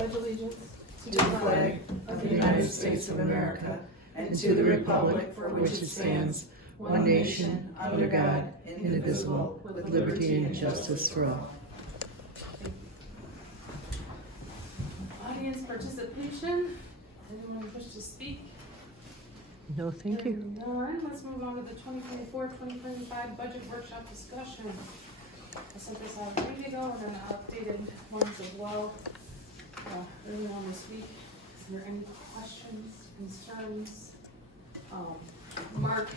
pledge allegiance to the flag of the United States of America and to the republic for which it stands, one nation, under God, indivisible, with liberty and justice for all. Audience participation. Anyone wish to speak? No, thank you. None. Let's move on to the 2024-2025 budget workshop discussion. I sent this out a week ago and then updated ones as well earlier on this week. Is there any questions, concerns? Mark,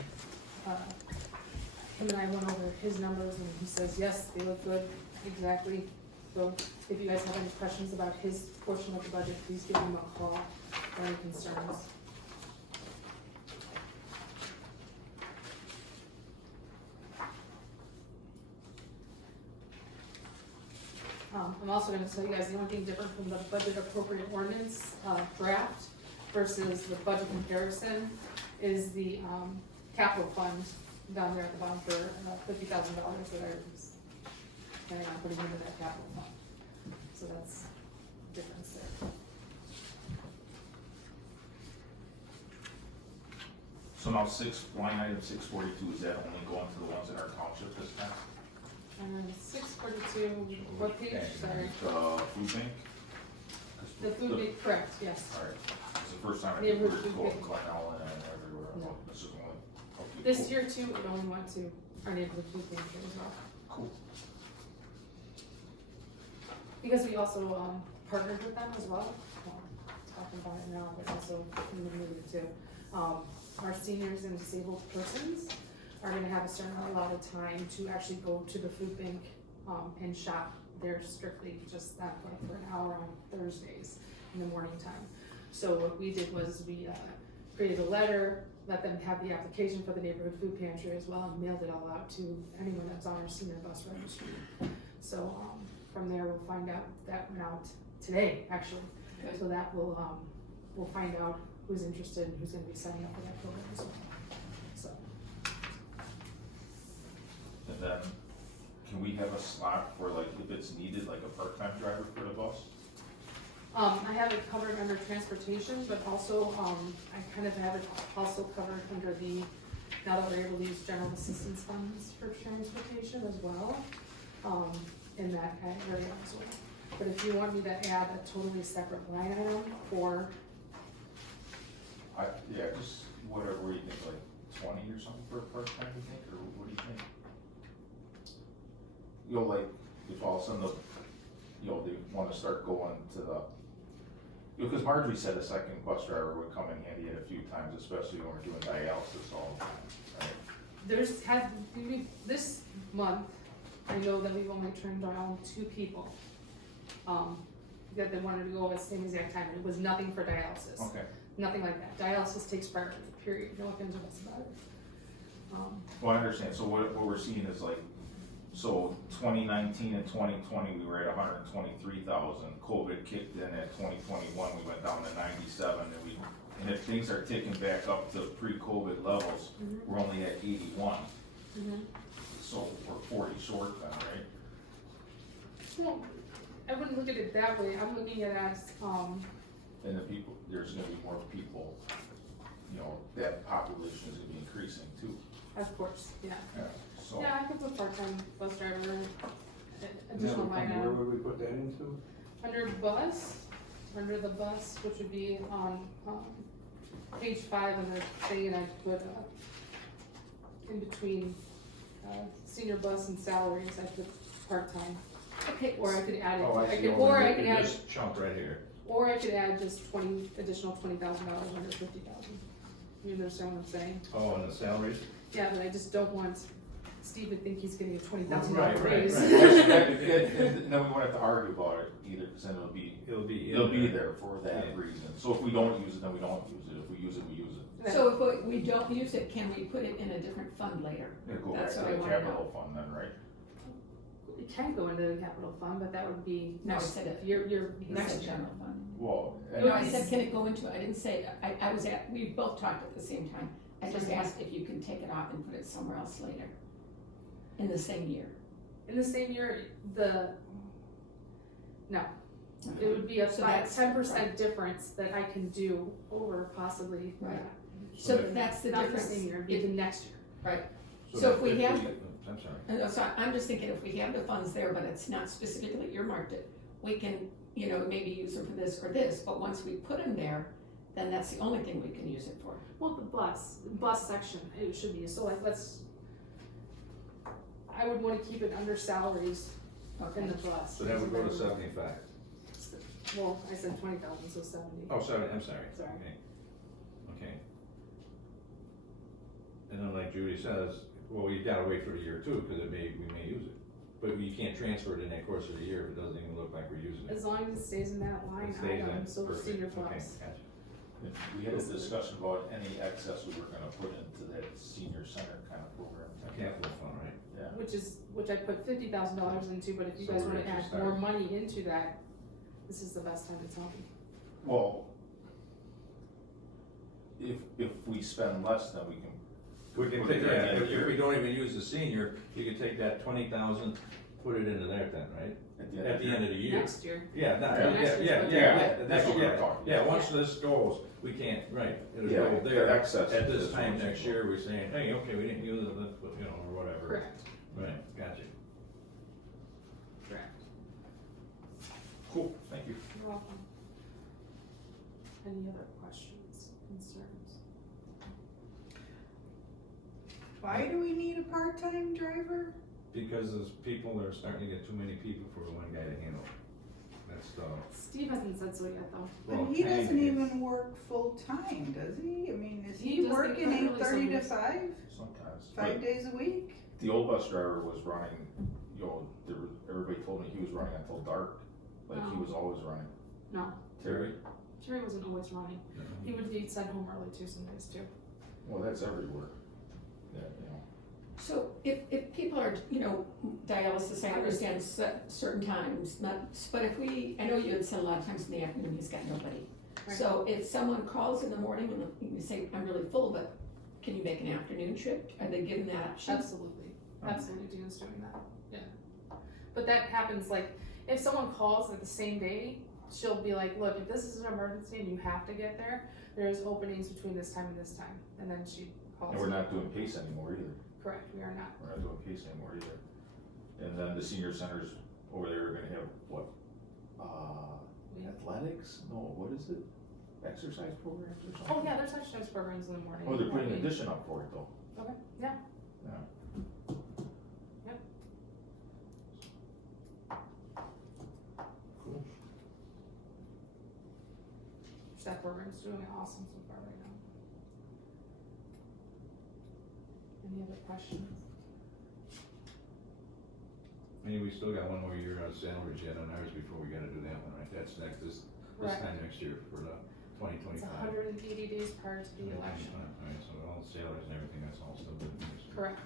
him and I went over his numbers and he says, yes, they look good, exactly. So if you guys have any questions about his portion of the budget, please give him a call or any concerns. I'm also going to tell you guys the only thing different from the budget appropriate ordinance draft versus the budget comparison is the capital fund down there at the bottom for $50,000 that I was planning on putting into that capital fund. So that's the difference there. So now line item 642, is that only going to the ones in our township this time? 642, what page, sorry? The food bank? The food bank, correct, yes. Alright, it's the first time I The think we're food going bank. to Clarnell and everywhere. No. This is only, okay, This cool. year too, it only went to our neighborhood food pantry as well. Cool. Because we also partnered with them as well, talking about it now, but also in the movie too. Our seniors and disabled persons are gonna have a certain allotted time to actually go to the food bank and shop there strictly just that way for an hour on Thursdays in the morning time. So what we did was we created a letter, let them have the application for the neighborhood food pantry as well, and mailed it all out to anyone that's on our senior bus registry. So from there, we'll find out, that went out today, actually. Okay. So that will, we'll find out who's interested and who's gonna be signing up for that program as well. So, And then, can we have a slot for like, if it's needed, like a part-time driver for the bus? I have it covered under transportation, but also, I kind of have it also covered under the, now that we're able to use general assistance funds for transportation as well, in that area as well. But if you want me to add a totally separate line item for, Yeah, just whatever you think, like 20 or something for a part-time, you think, or what do you think? You know, like, if all of a sudden they want to start going to the, because Marjorie said a second bus driver would come in handy at a few times, especially when we're doing dialysis all the time, right? this month, I know that we've only turned down 2 people, that they wanted to go at the same exact time, and it was nothing for dialysis. Okay. Nothing like that. Dialysis takes priority, period. No offense to us about it. Well, I understand, so what we're seeing is like, so 2019 and 2020, we were at 123,000, COVID kicked in at 2021, we went down to 97, and if things are ticking back up to pre-COVID levels, we're only at 81. So we're 40 short then, right? Well, I wouldn't look at it that way. I'm looking at it as, And the people, there's gonna be more people, that population is gonna be increasing too. of course, yeah. Yeah, so. Yeah, I could put part-time bus driver, additional line Where item. would we put that into? Under the bus, which would be on, page 5 of the thing, and I put, in between, senior bus and salaries, I put part-time. Okay, Or I could add it, Oh, I see. or I could add, This chunk right here. or I could add just additional $20,000 under 50,000. You understand what I'm saying? Oh, and the salaries? Yeah, but I just don't want Steve to think he's getting a $20,000 Right, right, raise. right. And then we won't have to argue about it either, because then It'll be. it'll be there for that reason. So if we don't use it, then we don't use it. If we use it, we use it. so if we don't use it, can we put it in a different fund later? It'll go back That's to what I the wanna capital fund then, right? It can go into the capital fund, but that would be No, I next, said it. you're You next said year. general fund. Well. No, I said, can it go into, I didn't say, we both talked at the same time. I just asked if you can take it off and put it somewhere else later, in the same year. In the same year, no. It would be a So that's- 10% difference that I can do over possibly. Right. So that's the Not difference. for senior, it'd be the next year. Right, So if we have- I'm sorry. and so I'm just thinking if we have the funds there, but it's not specifically earmarked it, we can, you know, maybe use them for this or this, but once we put them there, then that's the only thing we can use it for. Well, the bus section, it should be, so like, I would wanna keep it under salaries in the bus. So that would go to 75. Well, I said 20,000, so 70. Oh, sorry, I'm sorry. Sorry. Okay. And then like Judy says, well, you gotta wait for a year too, because we may use it. But you can't transfer it in the course of the year if it doesn't even look like we're using it. As long as it stays in that line It stays in, item, so it's senior perfect, okay, plus. gotcha. We had a discussion about any excess we were gonna put into that senior center kind of program. Capital fund, right? Yeah. Which I put $50,000 into, but if you So guys we're wanna gonna add start. more money into that, this is the best time to tell me. Well, if we spend less, then we can. We can put take it there at the that, end of if the we year. don't even use the senior, you can take that 20,000, put it into there then, right? At the end of the year. Next year. Yeah, that, Yeah. that's what we're talking yeah, about. once this goes, we can't, right, it'll Yeah, go the there, excess at this is time what next you- year, we're saying, hey, okay, we didn't use it, let's put, you know, or whatever. Correct, Right, gotcha. correct. Cool, thank you. You're welcome. Any other questions, concerns? Why do we need a part-time driver? Because those people are starting to get too many people for one guy to handle. That's the. Steve hasn't said so yet, though. well, But he kinda doesn't is. even work full-time, does he? I mean, is He he does working get early 8:30 to some 5, Sometimes. 5 days a week? The old bus driver was running, everybody told me he was running until dark, like he Oh. was always running. No, Terry? Terry wasn't always running. He'd send home early too some days too. Well, that's everywhere. Yeah, you know. So if people are, you know, dialysis, I understand certain times, but if I know you had said a lot of times in the afternoon, he's got nobody. Right. So if someone calls in the morning and you say, I'm really full, but can you make an afternoon trip? Are they given that option? Absolutely, Dina's doing that, yeah. But that happens, like, if someone calls at the same day, she'll be like, look, if this is an emergency and you have to get there, there's openings between this time and this time, and then she calls. And we're not doing pace anymore either. Correct, we are not. We're not doing pace anymore either. And then the senior centers over there are gonna have what? Athletics? No, what is it? Exercise programs or something? Oh, yeah, there's exercise programs in the morning. Oh, they're putting an addition up for it though. Okay, yeah. Yeah. Yep. Cool. That program's doing awesome so far right now. Any other questions? I mean, we still got one more year on salaries yet on ours before we gotta do that one, right? That's next, this Correct. time next year for the twenty It's twenty-five. 180 days prior to the election. Alright, so all the salaries and everything, that's all still good news. Correct.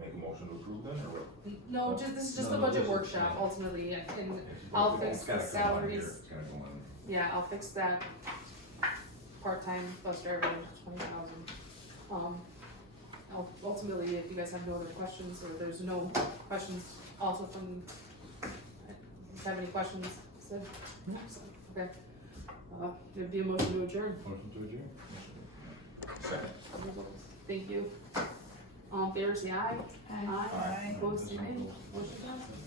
Make a motion to approve then, or what? No, this is just No, the no, budget this is- workshop yeah. ultimately, and It's I'll gotta fix go the on here, salaries. It's gotta go on. Yeah, I'll fix that part-time bus driver, 20,000. Ultimately, if you guys have no other questions, or there's no questions also from, if you have any questions, Sid? Excellent. Okay. There'd be a motion to adjourn. Motion to adjourn? Second. Thank you. All in favor, say aye. Aye. Opposed, say nay. Motion passes.